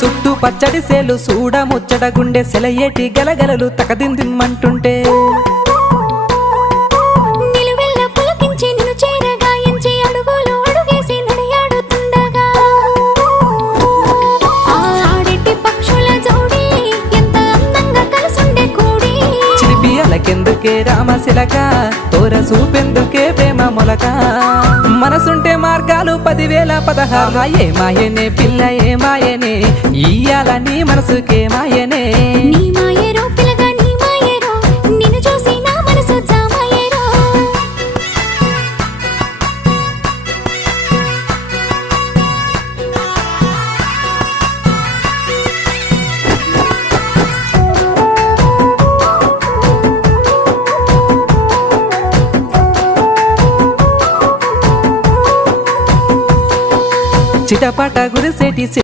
చుట్టూ పచ్చడి సేలు చూడ ముచ్చట గుండె సెలయేటి గలగలలు తకదిందిమ్మంటుంటే నిలువెల్ల పులకించి నిన్ను చేరగాయించి అడుగులు అడుగేసి నడియాడుతుండగా ఆడెట్టి పక్షుల జోడి ఎంత అందంగా కలుసుండే కూడి చిలిపి అలకెందుకే రామశిలక తోర చూపెందుకే ప్రేమ మొలక మనసుంటే మార్గాలు 10,016 ఏ మాయనే పిల్ల ఏ మాయనే ఇయ్యాల నీ మనసుకే మాయనే నీ మాయేరో పిల్లగా నీ మాయేరో నిన్ను చూసి నా మనసు జామాయేరో చిటపట గురిసేటి